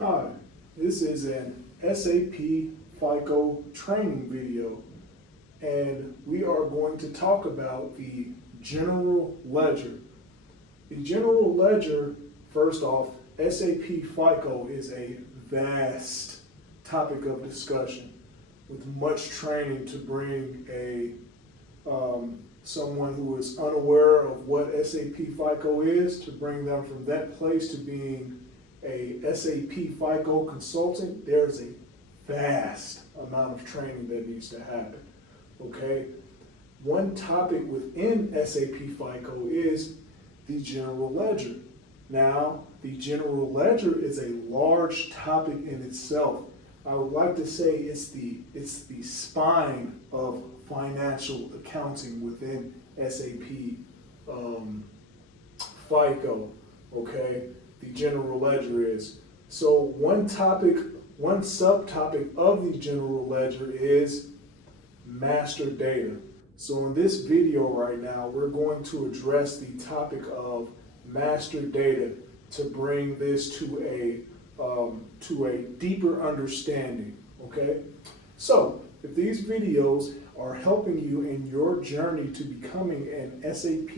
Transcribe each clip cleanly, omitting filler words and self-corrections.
Hi, this is an SAP FICO training video, and we are going to talk about the general ledger. The general ledger, first off, SAP FICO is a vast topic of discussion with much training to bring someone who is unaware of what SAP FICO is, to bring them from that place to being a SAP FICO consultant. There's a vast amount of training that needs to happen, okay? One topic within SAP FICO is the general ledger. Now, the general ledger is a large topic in itself. I would like to say it's the spine of financial accounting within SAP FICO, okay? The general ledger is. So one subtopic of the general ledger is master data. So in this video right now, we're going to address the topic of master data to bring this to a deeper understanding, okay? So if these videos are helping you in your journey to becoming an SAP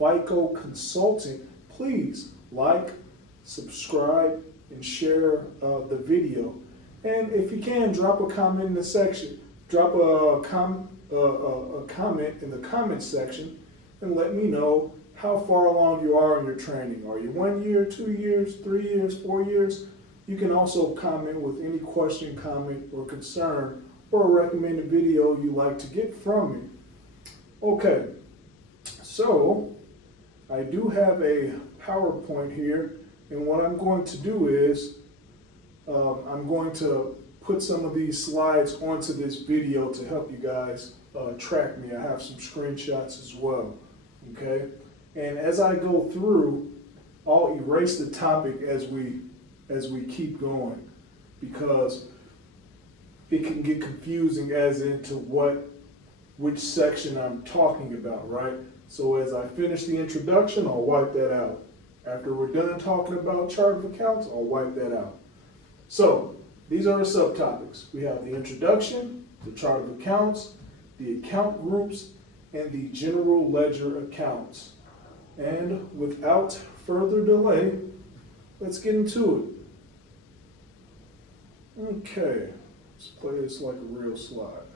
FICO consultant, please like, subscribe, and share the video. And if you can, drop a comment in the section. Drop a comment in the comment section and let me know how far along you are in your training. Are you 1 year, 2 years, 3 years, 4 years? You can also comment with any question, comment, or concern, or a recommended video you'd like to get from me. Okay, so I do have a PowerPoint here, and what I'm going to do is I'm going to put some of these slides onto this video to help you guys track me. I have some screenshots as well, okay? And as I go through, I'll erase the topic as we keep going, because it can get confusing as into which section I'm talking about, right? So as I finish the introduction, I'll wipe that out. After we're done talking about chart of accounts, I'll wipe that out. So these are the subtopics. We have the introduction, the chart of accounts, the account groups, and the general ledger accounts. And without further delay, let's get into it. Okay, let's play this like a real slide.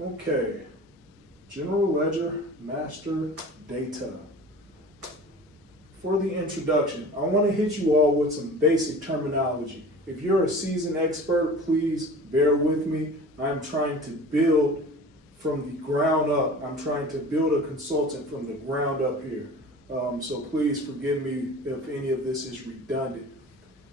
Okay, general ledger, master data. For the introduction, I want to hit you all with some basic terminology. If you're a seasoned expert, please bear with me. I'm trying to build from the ground up. I'm trying to build a consultant from the ground up here. So please forgive me if any of this is redundant.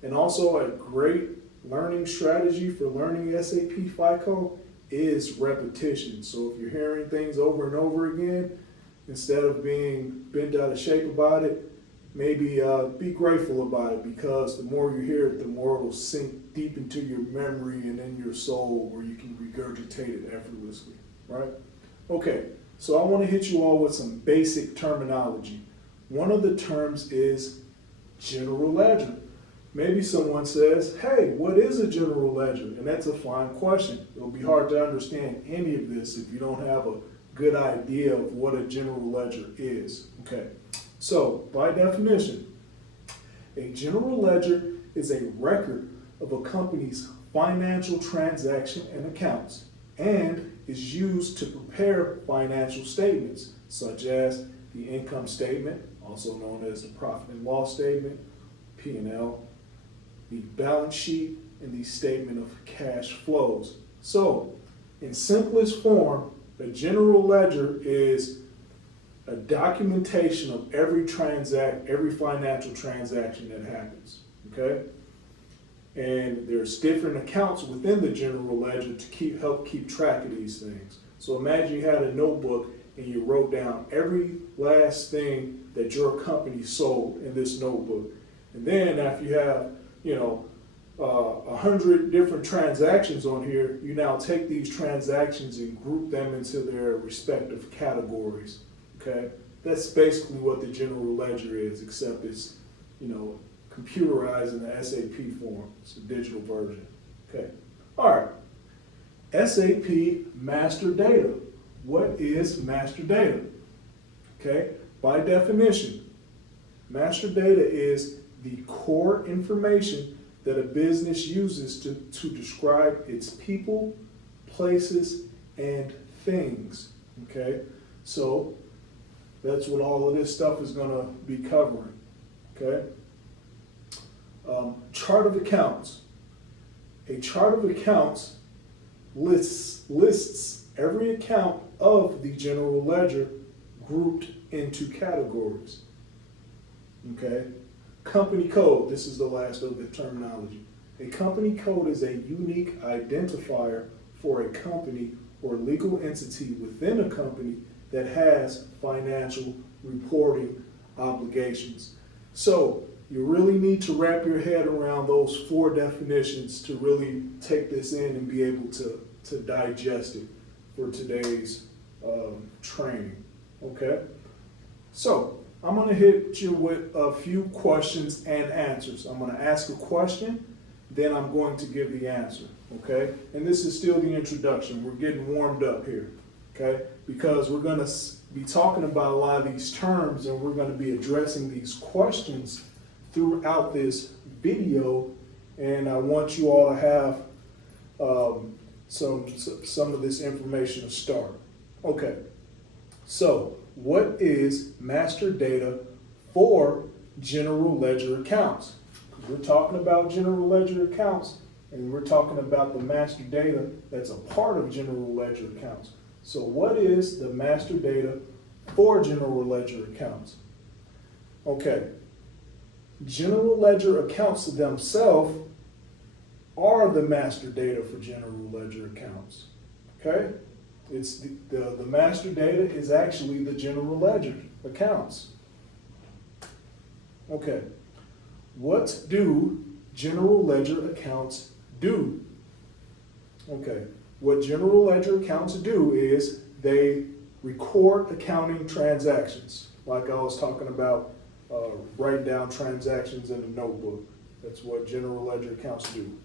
And also, a great learning strategy for learning SAP FICO is repetition. So if you're hearing things over and over again, instead of being bent out of shape about it, maybe be grateful about it, because the more you hear it, the more it will sink deep into your memory and in your soul, where you can regurgitate it effortlessly, right? Okay, so I want to hit you all with some basic terminology. One of the terms is general ledger. Maybe someone says, hey, what is a general ledger? And that's a fine question. It'll be hard to understand any of this if you don't have a good idea of what a general ledger is. Okay, so by definition, a general ledger is a record of a company's financial transaction and accounts, and is used to prepare financial statements, such as the income statement, also known as the profit and loss statement, P&L, the balance sheet, and the statement of cash flows. So, in simplest form, a general ledger is a documentation of every financial transaction that happens, okay? And there's different accounts within the general ledger to help keep track of these things. So imagine you had a notebook and you wrote down every last thing that your company sold in this notebook. And then after you have 100 different transactions on here, you now take these transactions and group them into their respective categories, okay? That's basically what the general ledger is, except it's computerized in the SAP form. It's a digital version. Okay. All right. SAP master data. What is master data? Okay. By definition, master data is the core information that a business uses to describe its people, places, and things. Okay. So that's what all of this stuff is going to be covering. Okay. Chart of accounts. A chart of accounts lists every account of the general ledger grouped into categories. Okay. Company code. This is the last of the terminology. A company code is a unique identifier for a company or legal entity within a company that has financial reporting obligations. So you really need to wrap your head around those 4 definitions to really take this in and be able to digest it for today's training. Okay? So I'm going to hit you with a few questions and answers. I'm going to ask a question, then I'm going to give the answer. Okay? And this is still the introduction. We're getting warmed up here. Okay? Because we're going to be talking about a lot of these terms, and we're going to be addressing these questions throughout this video, and I want you all to have some of this information to start. Okay, so what is master data for general ledger accounts? Because we're talking about general ledger accounts, and we're talking about the master data that's a part of general ledger accounts. So what is the master data for general ledger accounts? Okay. General ledger accounts themselves are the master data for general ledger accounts. Okay? It's the master data is actually the general ledger accounts. Okay. What do general ledger accounts do? Okay. What general ledger accounts do is they record accounting transactions, like I was talking about. Write down transactions in a notebook. That's what general ledger accounts do.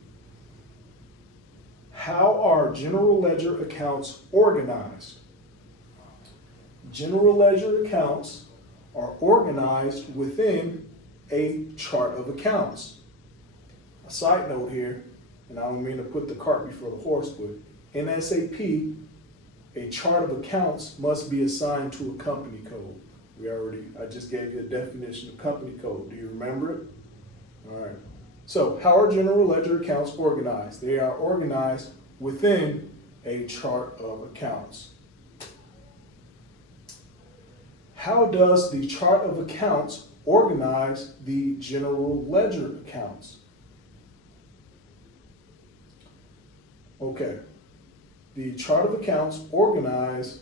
How are general ledger accounts organized? General ledger accounts are organized within a chart of accounts. A side note here, and I don't mean to put the cart before the horse, but in SAP, a chart of accounts must be assigned to a company code. I just gave you a definition of company code. Do you remember it? All right. So how are general ledger accounts organized? They are organized within a chart of accounts. How does the chart of accounts organize the general ledger accounts? Okay. The chart of accounts organize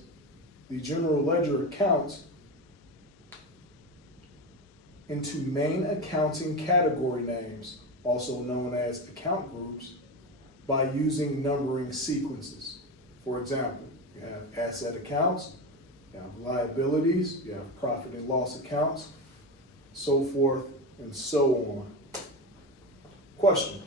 the general ledger accounts into main accounting category names, also known as account groups, by using numbering sequences. For example, you have asset accounts, you have liabilities, you have profit and loss accounts, so forth and so on. Question: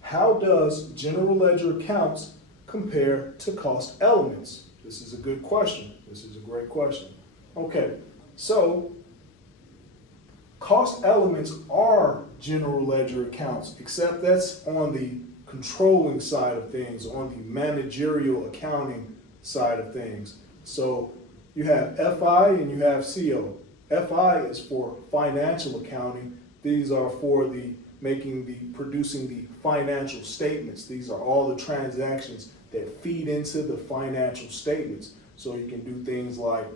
how does general ledger accounts compare to cost elements? This is a good question. This is a great question. Okay, so cost elements are general ledger accounts, except that's on the controlling side of things, on the managerial accounting side of things. So you have FI and you have CO. FI is for financial accounting. These are for producing the financial statements. These are all the transactions that feed into the financial statements. So you can do things like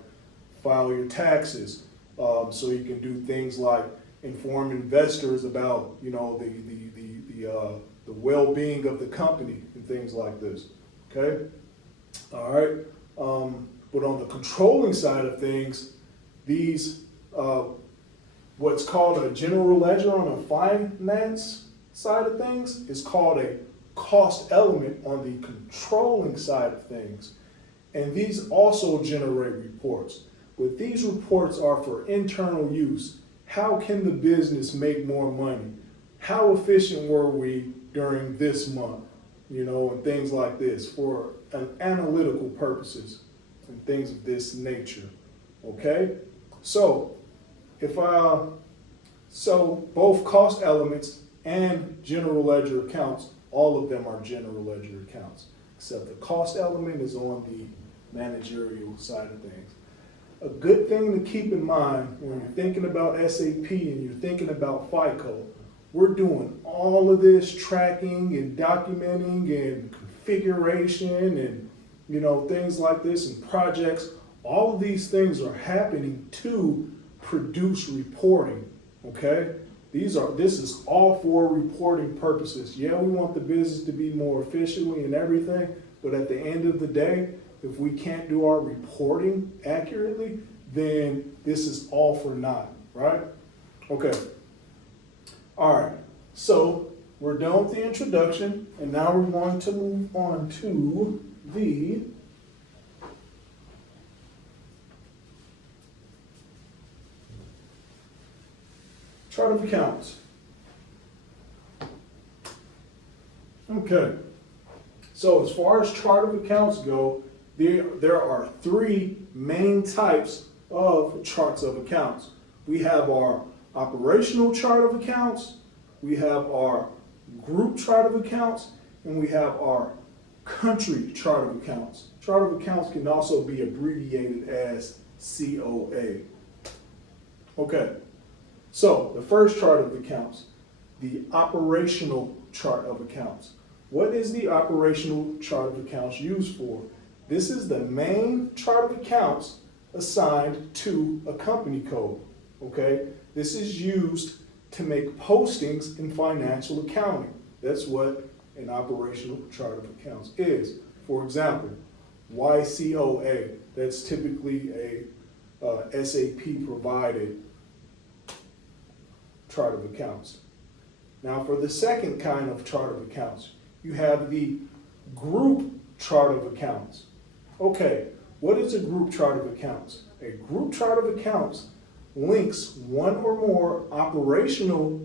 file your taxes. So you can do things like inform investors about, the well-being of the company and things like this. Okay. All right. But on the controlling side of things, these what's called a general ledger on the finance side of things is called a cost element on the controlling side of things, and these also generate reports. But these reports are for internal use how can the business make more money? How efficient were we during this month? And things like this for an analytical purposes and things of this nature. Okay? So both cost elements and general ledger accounts, all of them are general ledger accounts, except the cost element is on the managerial side of things. A good thing to keep in mind when you're thinking about SAP and you're thinking about FICO, we're doing all of this tracking and documenting and configuration and things like this and projects. All of these things are happening to produce reporting. Okay? This is all for reporting purposes. Yeah, we want the business to be more efficiently and everything, but at the end of the day, if we can't do our reporting accurately, then this is all for naught, right? Okay. All right. So we're done with the introduction, and now we're going to move on to the chart of accounts. Okay. So as far as chart of accounts go, there are three main types of charts of accounts. We have our operational chart of accounts, we have our group chart of accounts, and we have our country chart of accounts. Chart of accounts can also be abbreviated as COA. Okay, so the first chart of accounts, the operational chart of accounts. What is the operational chart of accounts used for? This is the main chart of accounts assigned to a company code, okay? This is used to make postings in financial accounting. That's what an operational chart of accounts is. For example, YCOA, that's typically a SAP provided chart of accounts. Now for the second kind of chart of accounts, you have the group chart of accounts. Okay, what is a group chart of accounts? A group chart of accounts links one or more operational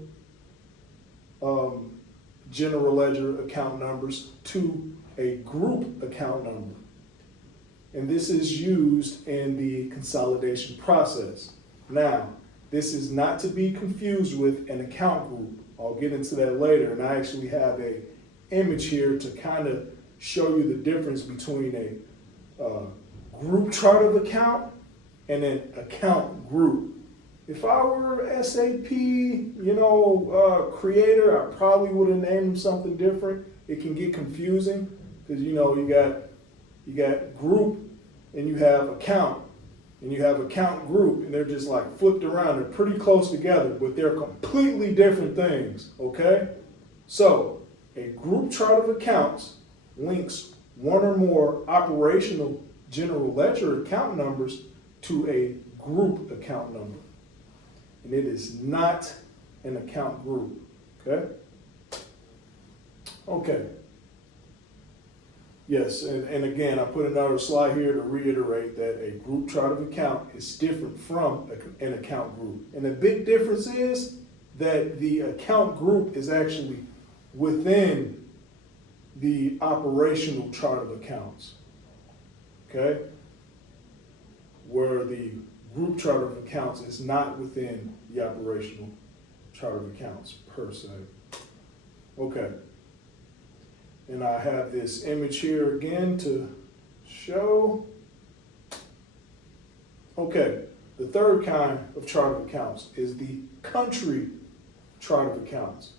general ledger account numbers to a group account number. And this is used in the consolidation process. Now, this is not to be confused with an account group. I'll get into that later, and I actually have an image here to kind of show you the difference between a group chart of account and an account group. If I were SAP, creator, I probably would have named them something different. It can get confusing because you got group and you have account and you have account group, and they're just like flipped around. They're pretty close together, but they're completely different things. Okay, so a group chart of accounts links one or more operational general ledger account numbers to a group account number. And it is not an account group, okay? Okay. Yes, and again, I put another slide here to reiterate that a group chart of account is different from an account group. And the big difference is that the account group is actually within the operational chart of accounts, okay? Where the group chart of accounts is not within the operational chart of accounts per se. Okay. And I have this image here again to show. Okay, the third kind of chart of accounts is the country chart of accounts.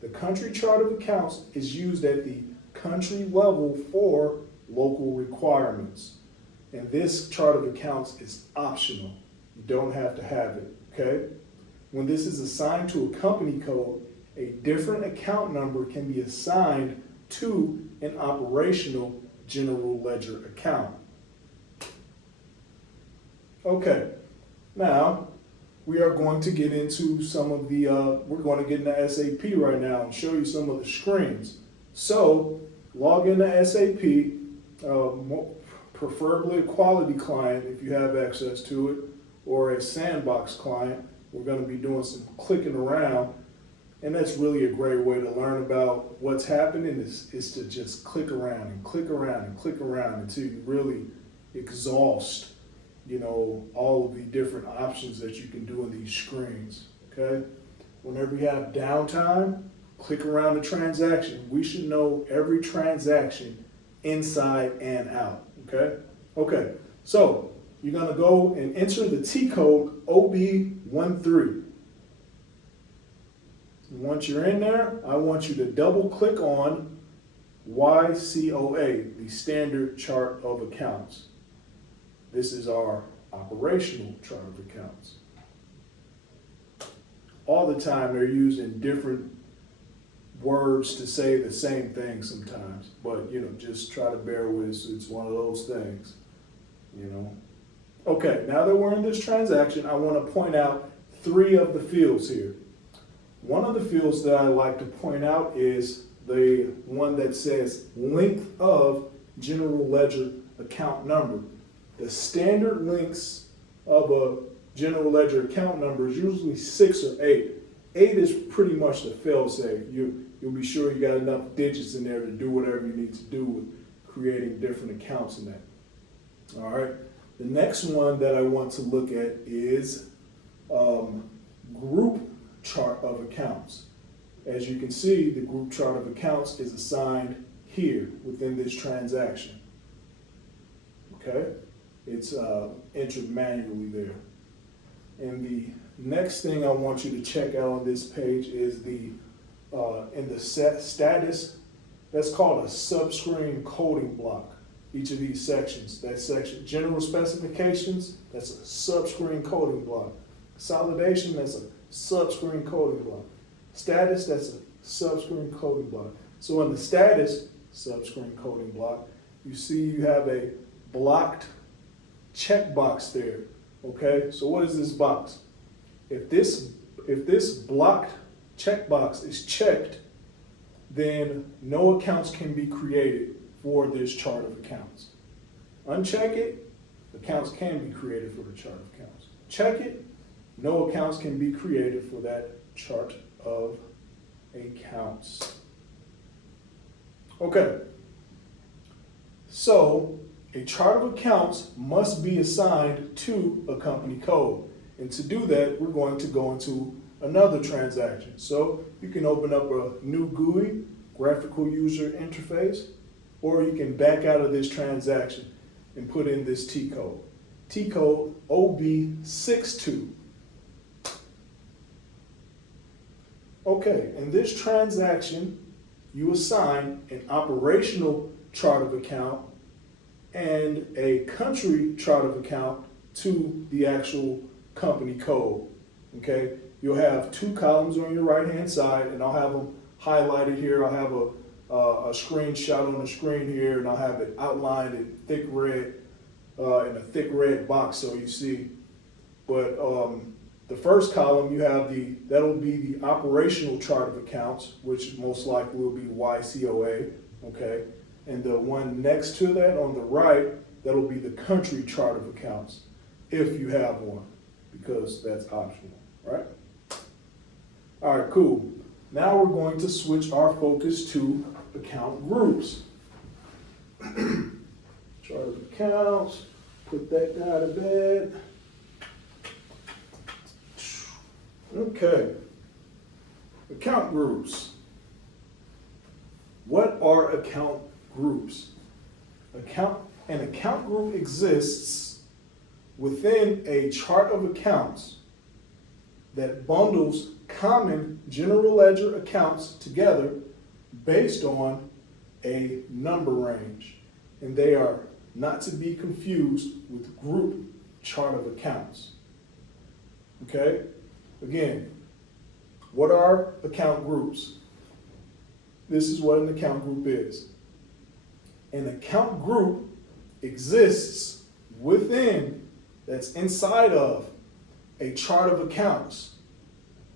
The country chart of accounts is used at the country level for local requirements. And this chart of accounts is optional. You don't have to have it, okay? When this is assigned to a company code, a different account number can be assigned to an operational general ledger account. Okay, now we are going to get into some of the, we're going to get into SAP right now and show you some of the screens. So log into SAP, preferably a quality client if you have access to it, or a sandbox client. we're going to be doing some clicking around, and that's really a great way to learn about what's happening is to just click around and click around and click around until you really exhaust, all of the different options that you can do in these screens, okay? Whenever you have downtime, click around the transaction. We should know every transaction inside and out, okay? Okay, so you're gonna go and enter the T code OB13. Once you're in there, I want you to double click on YCOA, the standard chart of accounts. This is our operational chart of accounts. All the time they're using different words to say the same thing sometimes, but just try to bear with us. It's one of those things, Okay, now that we're in this transaction, I want to point out 3 of the fields here. One of the fields that I like to point out is the one that says length of general ledger account number. The standard lengths of a general ledger account number is usually 6 or 8. 8 is pretty much the fail-safe. You'll be sure you got enough digits in there to do whatever you need to do with creating different accounts in that. All right. The next one that I want to look at is group chart of accounts. As you can see, the group chart of accounts is assigned here within this transaction. Okay, it's entered manually there. And the next thing I want you to check out on this page is the in the status, that's called a subscreen coding block. Each of these sections, that section, general specifications, that's a subscreen coding block. Consolidation, that's a subscreen coding block. Status, that's a subscreen coding block. So in the status subscreen coding block, you see you have a blocked checkbox there. Okay, so what is this box? If this blocked checkbox is checked, then no accounts can be created for this chart of accounts. Uncheck it, accounts can be created for the chart of accounts. Check it, no accounts can be created for that chart of accounts. Okay, so a chart of accounts must be assigned to a company code. And to do that, we're going to go into another transaction. So you can open up a new GUI, graphical user interface, or you can back out of this transaction and put in this T code. T code OB62. Okay, in this transaction, you assign an operational chart of account and a country chart of account to the actual company code. Okay, you'll have 2 columns on your right hand side, and I'll have them highlighted here. I'll have a screenshot on the screen here, and I'll have it outlined in thick red, in a thick red box so you see. But the first column, you have that'll be the operational chart of accounts, which most likely will be YCOA, okay? And the one next to that on the right, that'll be the country chart of accounts, if you have one, because that's optional, right? All right, cool. Now we're going to switch our focus to account groups. Chart of accounts, put that guy to bed. Okay, account groups. What are account groups? An account group exists within a chart of accounts that bundles common general ledger accounts together based on a number range, and they are not to be confused with group chart of accounts. Okay, again, what are account groups? This is what an account group is. An account group exists within, that's inside of, a chart of accounts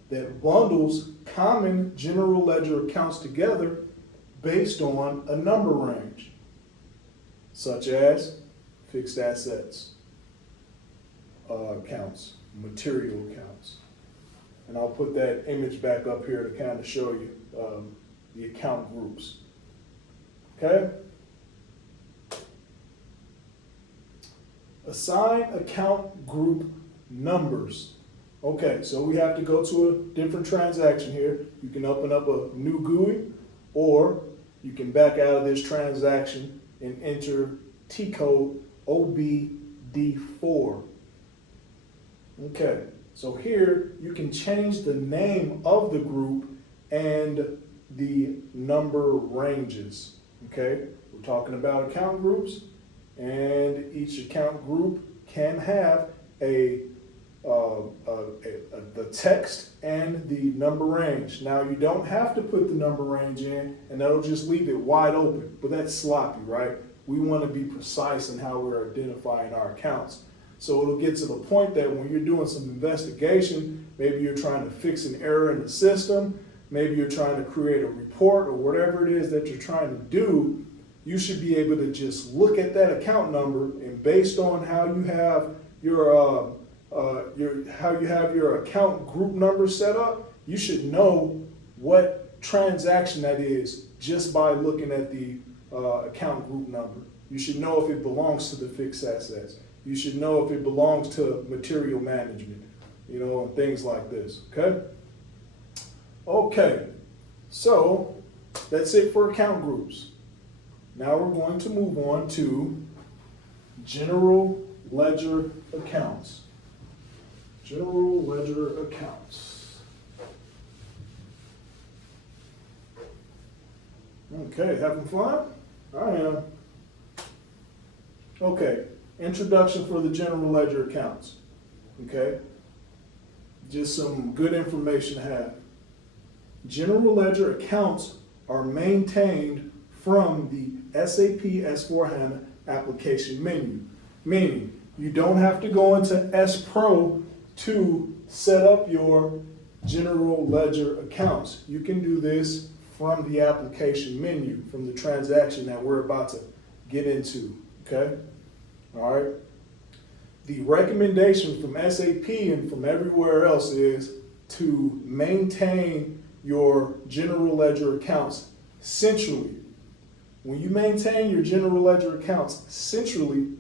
that bundles common general ledger accounts together based on a number range, such as fixed assets accounts, material accounts, And I'll put that image back up here to kind of show you the account groups. Okay? Assign account group numbers. Okay, so we have to go to a different transaction here. You can open up a new GUI, or you can back out of this transaction and enter T code OBD4. Okay, so here you can change the name of the group and the number ranges. Okay, we're talking about account groups, and each account group can have the text and the number range. Now you don't have to put the number range in, and that'll just leave it wide open, but that's sloppy, right? We want to be precise in how we're identifying our accounts. So it'll get to the point that when you're doing some investigation, maybe you're trying to fix an error in the system, maybe you're trying to create a report or whatever it is that you're trying to do, you should be able to just look at that account number, and based on how you have your account group number set up, you should know what transaction that is just by looking at the account group number. You should know if it belongs to the fixed assets. You should know if it belongs to material management, and things like this, okay? Okay, so that's it for account groups. Now we're going to move on to general ledger accounts. General ledger accounts. Okay, having fun? I am. Okay, introduction for the general ledger accounts. Okay, just some good information to have. General ledger accounts are maintained from the SAP S/4HANA application menu, meaning you don't have to go into S Pro to set up your general ledger accounts. You can do this from the application menu, from the transaction that we're about to get into, okay? All right. The recommendation from SAP and from everywhere else is to maintain your general ledger accounts centrally. When you maintain your general ledger accounts centrally,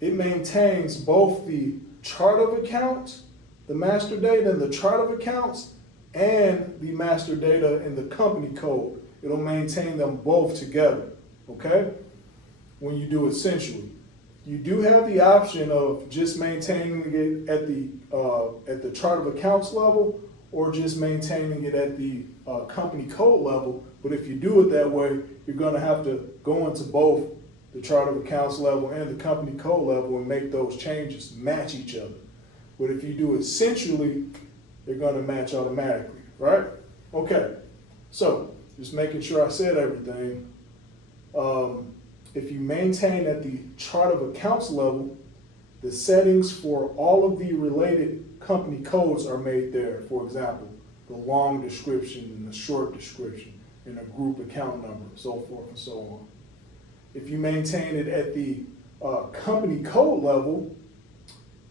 it maintains both the chart of accounts, the master data and the chart of accounts, and the master data in the company code. It'll maintain them both together, okay? When you do it centrally. You do have the option of just maintaining it at the chart of accounts level, or just maintaining it at the company code level. But if you do it that way, you're going to have to go into both the chart of accounts level and the company code level and make those changes match each other. But if you do it centrally, they're going to match automatically, right? Okay, so just making sure I said everything. If you maintain at the chart of accounts level, the settings for all of the related company codes are made there. For example, the long description and the short description and a group account number, so forth and so on. If you maintain it at the company code level,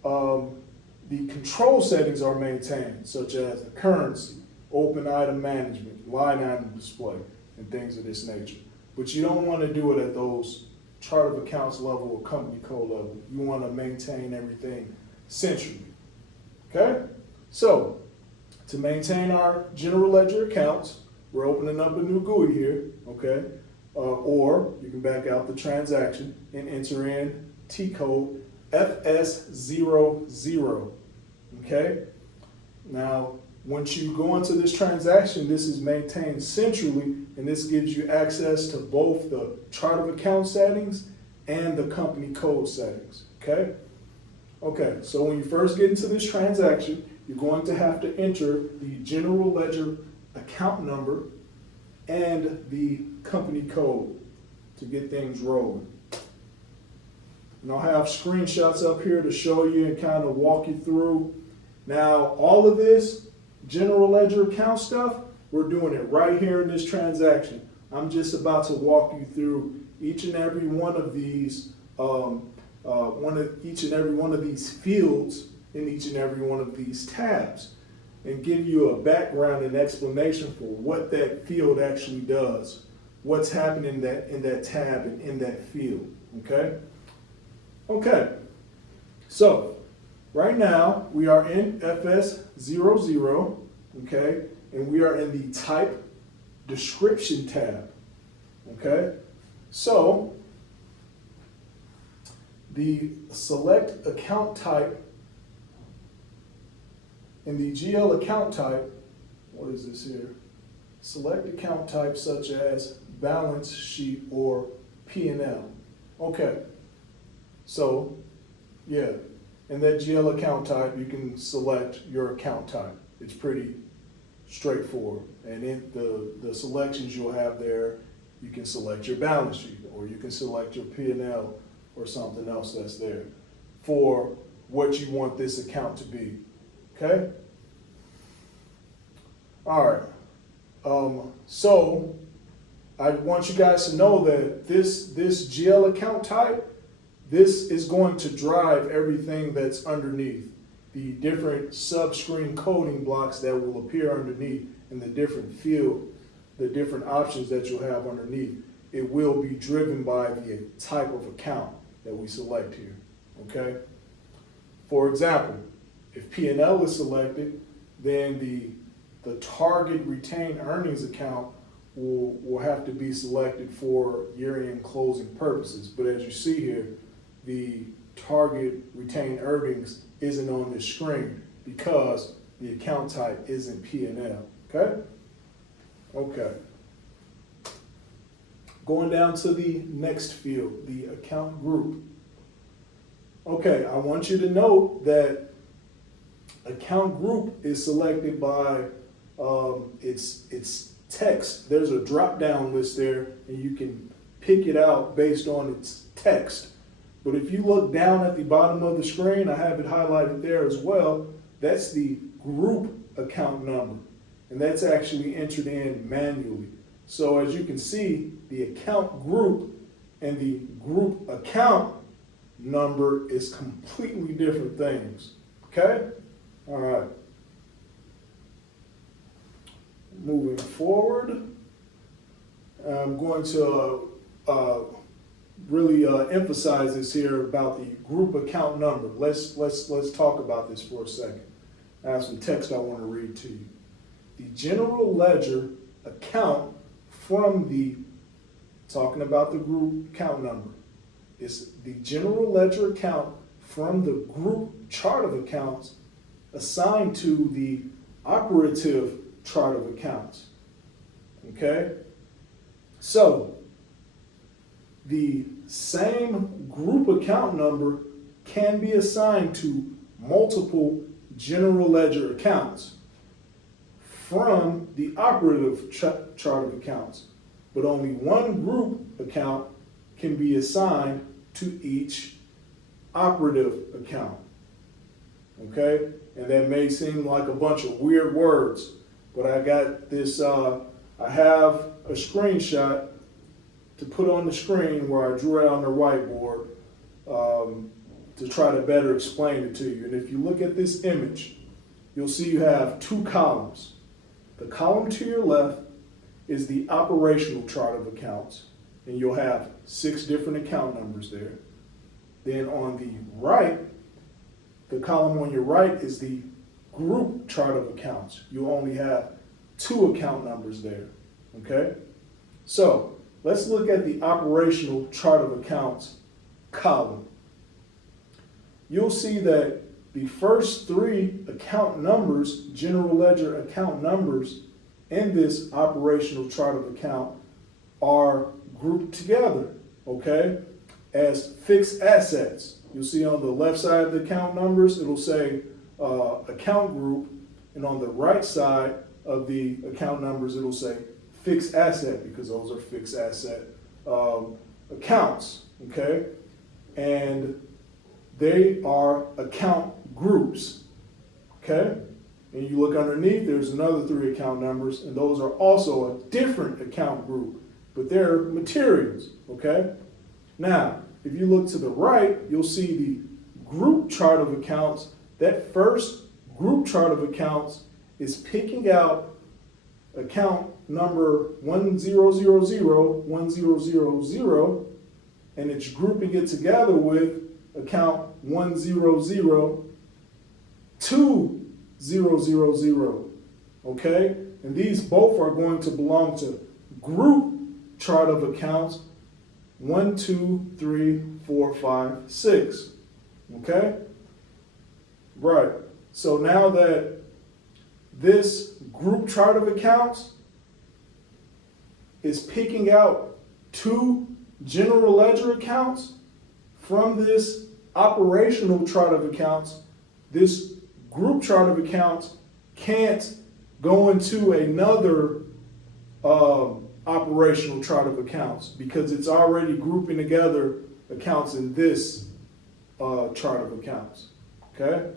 the control settings are maintained, such as the currency, open item management, line item display, and things of this nature. But you don't want to do it at those chart of accounts level or company code level. You want to maintain everything centrally. Okay? So, to maintain our general ledger accounts, we're opening up a new GUI here, okay? Or you can back out the transaction and enter in T code FS00, okay? Now, once you go into this transaction, this is maintained centrally, and this gives you access to both the chart of account settings and the company code settings, okay? Okay, so when you first get into this transaction, you're going to have to enter the general ledger account number and the company code to get things rolling. And I'll have screenshots up here to show you and kind of walk you through. Now, all of this general ledger account stuff, we're doing it right here in this transaction. I'm just about to walk you through each and every one of these, each and every one of these fields in each and every one of these tabs. and give you a background and explanation for what that field actually does, what's happening in that tab and in that field, okay? Okay, so right now we are in FS00, okay, and we are in the type description tab, okay? So the select account type in the GL account type, what is this here? Select account type such as balance sheet or P&L. Okay, so yeah, in that GL account type, you can select your account type. It's pretty straightforward. And in the selections you'll have there, you can select your balance sheet, or you can select your P&L or something else that's there for what you want this account to be. Okay? All right. So I want you guys to know that this GL account type, this is going to drive everything that's underneath. The different sub-screen coding blocks that will appear underneath in the different field, the different options that you'll have underneath, it will be driven by the type of account that we select here, okay? For example, if P&L is selected, then the target retained earnings account will have to be selected for year-end closing purposes. But as you see here, the target retained earnings isn't on this screen because the account type isn't P&L, okay? Okay. Going down to the next field, the account group. Okay, I want you to note that account group is selected by its text. There's a drop-down list there, and you can pick it out based on its text. But if you look down at the bottom of the screen, I have it highlighted there as well, that's the group account number. And that's actually entered in manually. So as you can see, the account group and the group account number is completely different things. Okay? All right. Moving forward, I'm going to really emphasize this here about the group account number. Let's talk about this for a second. I have some text I want to read to you. The general ledger account from the, talking about the group account number, is the general ledger account from the group chart of accounts assigned to the operative chart of accounts. Okay? So, the same group account number can be assigned to multiple general ledger accounts from the operative chart of accounts, but only one group account can be assigned to each operative account. Okay? And that may seem like a bunch of weird words, but I got this, I have a screenshot to put on the screen where I drew it on the whiteboard to try to better explain it to you. And if you look at this image, you'll see you have two columns. The column to your left is the operational chart of accounts, and you'll have 6 different account numbers there. Then on the right, the column on your right is the group chart of accounts. You'll only have 2 account numbers there, okay? So let's look at the operational chart of accounts column. You'll see that the first 3 account numbers, general ledger account numbers, in this operational chart of account are grouped together, okay, as fixed assets. You'll see on the left side of the account numbers, it'll say account group, and on the right side of the account numbers, it'll say fixed asset, because those are fixed asset accounts, okay? And they are account groups, okay? And you look underneath, there's another 3 account numbers, and those are also a different account group, but they're materials, okay? Now, if you look to the right, you'll see the group chart of accounts. That first group chart of accounts is picking out account number 10001000, and it's grouping it together with account 100200, okay? And these both are going to belong to group chart of accounts 1, 2, 3, 4, 5, 6, okay? Right, so now that this group chart of accounts is picking out 2 general ledger accounts from this operational chart of accounts, this group chart of accounts can't go into another operational chart of accounts because it's already grouping together accounts in this chart of accounts, okay?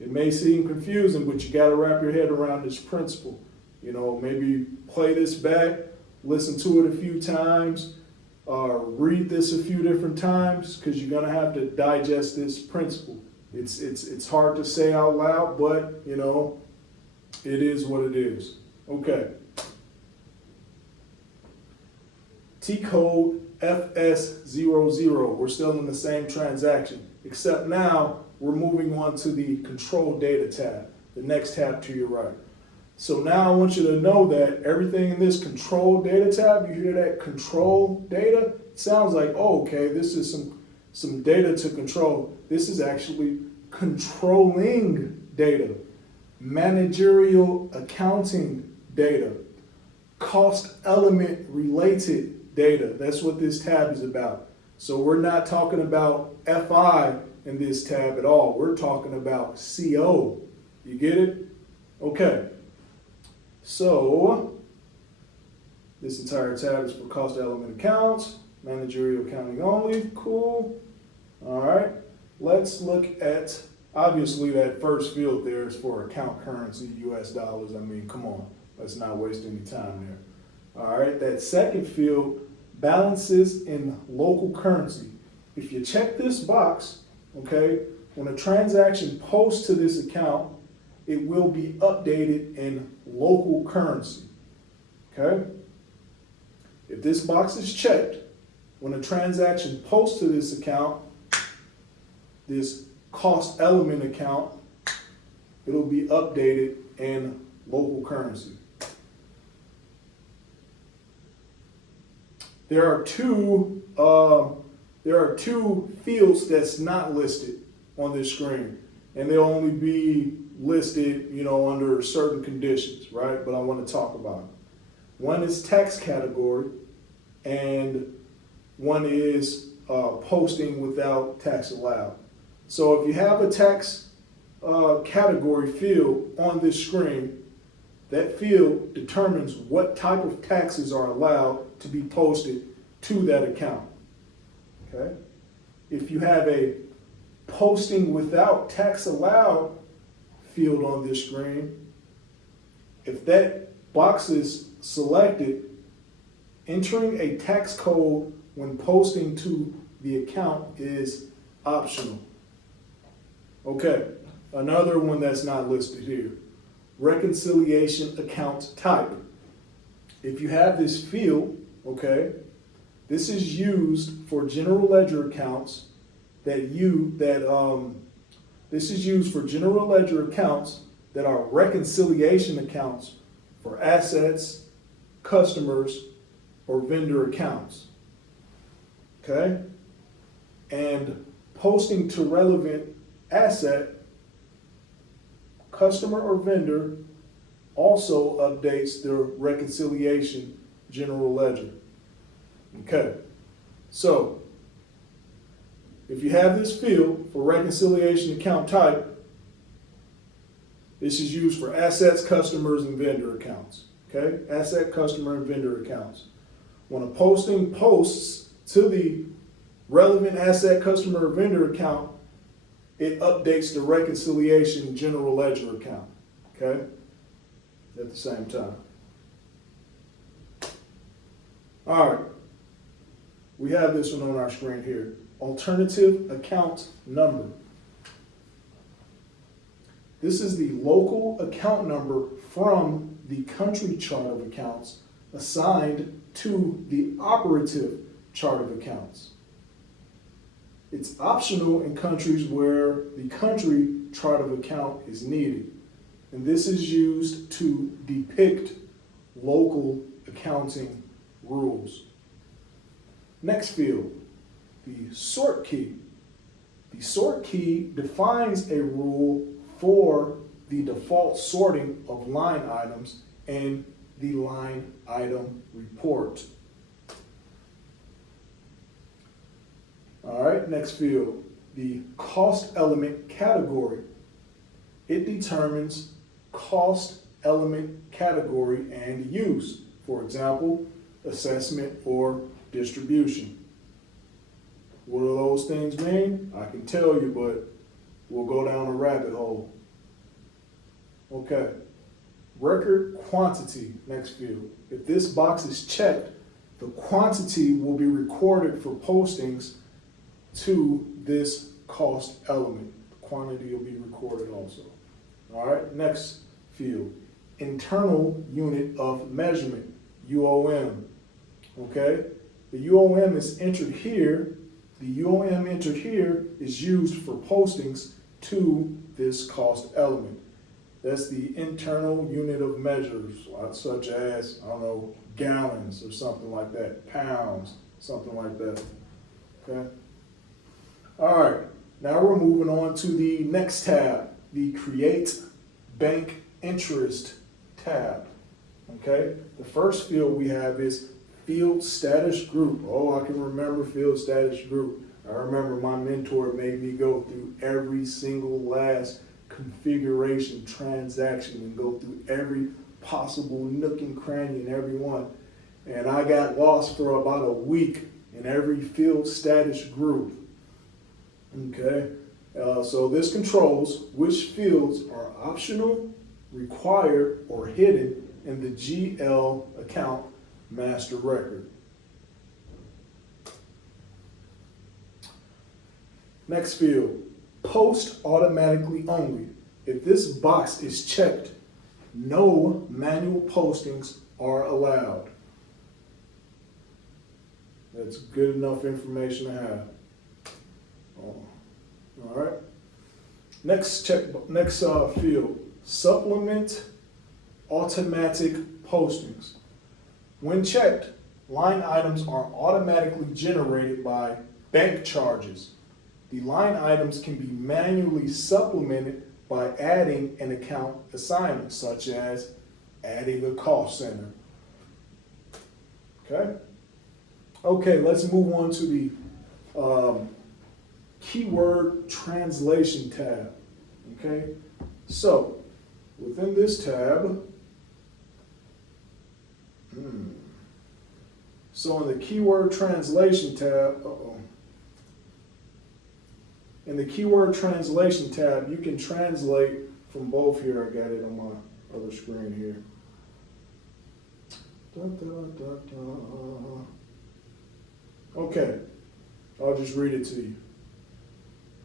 It may seem confusing, but you got to wrap your head around this principle. You know, maybe play this back, listen to it a few times, read this a few different times, because you're going to have to digest this principle. It's hard to say out loud, but, you know, it is what it is. Okay. T code FS00. We're still in the same transaction, except now we're moving on to the control data tab, the next tab to your right. So now I want you to know that everything in this control data tab, you hear that control data? It sounds like, oh, okay, this is some data to control. This is actually controlling data, managerial accounting data, cost element related data. That's what this tab is about. So we're not talking about FI in this tab at all. We're talking about CO. You get it? Okay. So this entire tab is for cost element accounts, managerial accounting only. Cool. All right. Let's look at, obviously that first field there is for account currency, US dollars. I mean, come on. Let's not waste any time there. All right. That second field, balances in local currency. If you check this box, okay, when a transaction posts to this account, it will be updated in local currency, okay? If this box is checked, when a transaction posts to this account, this cost element account, it'll be updated in local currency. There are two fields that's not listed on this screen, and they'll only be listed, you know, under certain conditions, right? But I want to talk about it. One is tax category, and one is posting without tax allowed. So if you have a tax category field on this screen, that field determines what type of taxes are allowed to be posted to that account, okay? If you have a posting without tax allowed field on this screen, if that box is selected, entering a tax code when posting to the account is optional. Okay, another one that's not listed here, reconciliation account type. If you have this field, okay, this is used for general ledger accounts this is used for general ledger accounts that are reconciliation accounts for assets, customers, or vendor accounts. Okay? And posting to relevant asset, customer or vendor also updates their reconciliation general ledger. Okay, so if you have this field for reconciliation account type, this is used for assets, customers, and vendor accounts. Okay, asset, customer, and vendor accounts. When a posting posts to the relevant asset, customer, or vendor account, it updates the reconciliation general ledger account. Okay, at the same time. All right. We have this one on our screen here. Alternative account number. This is the local account number from the country chart of accounts assigned to the operative chart of accounts. It's optional in countries where the country chart of account is needed. And this is used to depict local accounting rules. Next field, the sort key. The sort key defines a rule for the default sorting of line items in the line item report. All right, next field, the cost element category. It determines cost element category and use. For example, assessment or distribution. What do those things mean? I can tell you, but we'll go down a rabbit hole. Okay, record quantity, next field. If this box is checked, the quantity will be recorded for postings to this cost element. The quantity will be recorded also. All right, next field, internal unit of measurement, UOM. Okay, the UOM is entered here. The UOM entered here is used for postings to this cost element. That's the internal unit of measures, such as, I don't know, gallons or something like that, pounds, something like that. Okay. All right, now we're moving on to the next tab, the Create Bank Interest tab. Okay, the first field we have is Field Status Group. Oh, I can remember Field Status Group. I remember my mentor made me go through every single last configuration transaction and go through every possible nook and cranny in every one. And I got lost for about a week in every Field Status Group. Okay, so this controls which fields are optional, required, or hidden in the GL account master record. Next field, post automatically only. If this box is checked, no manual postings are allowed. That's good enough information to have. All right. Next field, supplement automatic postings. When checked, line items are automatically generated by bank charges. The line items can be manually supplemented by adding an account assignment, such as adding a cost center. Okay? Okay, let's move on to the keyword translation tab. Okay? So, within this tab, so in the keyword translation tab, in the keyword translation tab, you can translate from both here. I got it on my other screen here. Okay, I'll just read it to you.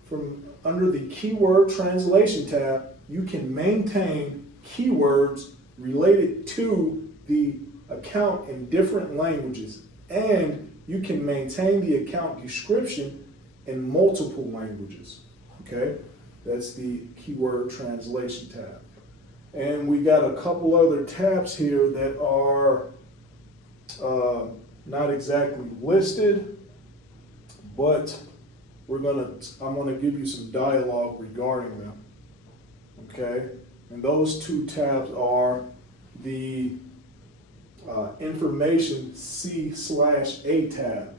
From under the keyword translation tab, you can maintain keywords related to the account in different languages, and you can maintain the account description in multiple languages. Okay, that's the keyword translation tab. And we got a couple other tabs here that are not exactly listed, but I'm gonna give you some dialogue regarding them. Okay, and those two tabs are the information C/A tab.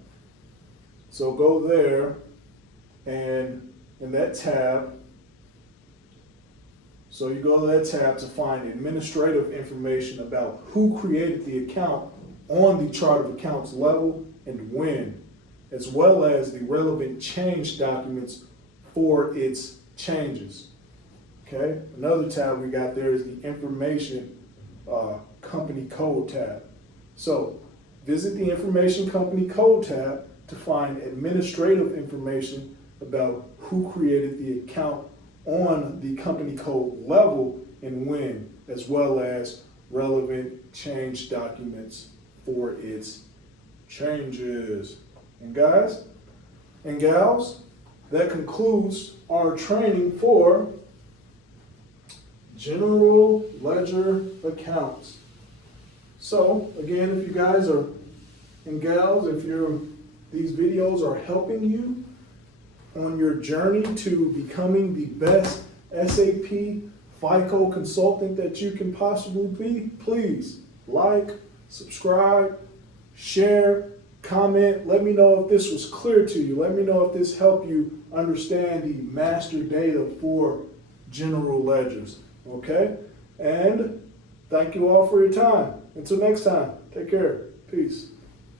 So go there, and in that tab, so you go to that tab to find administrative information about who created the account on the chart of accounts level and when, as well as the relevant change documents for its changes. Okay, another tab we got there is the information company code tab. So visit the information company code tab to find administrative information about who created the account on the company code level and when, as well as relevant change documents for its changes. And guys and gals, that concludes our training for general ledger accounts. So again, if you guys are and gals, these videos are helping you on your journey to becoming the best SAP FICO consultant that you can possibly be, please like, subscribe, share, comment. Let me know if this was clear to you. Let me know if this helped you understand the master data for general ledgers. Okay? And thank you all for your time. Until next time, take care. Peace.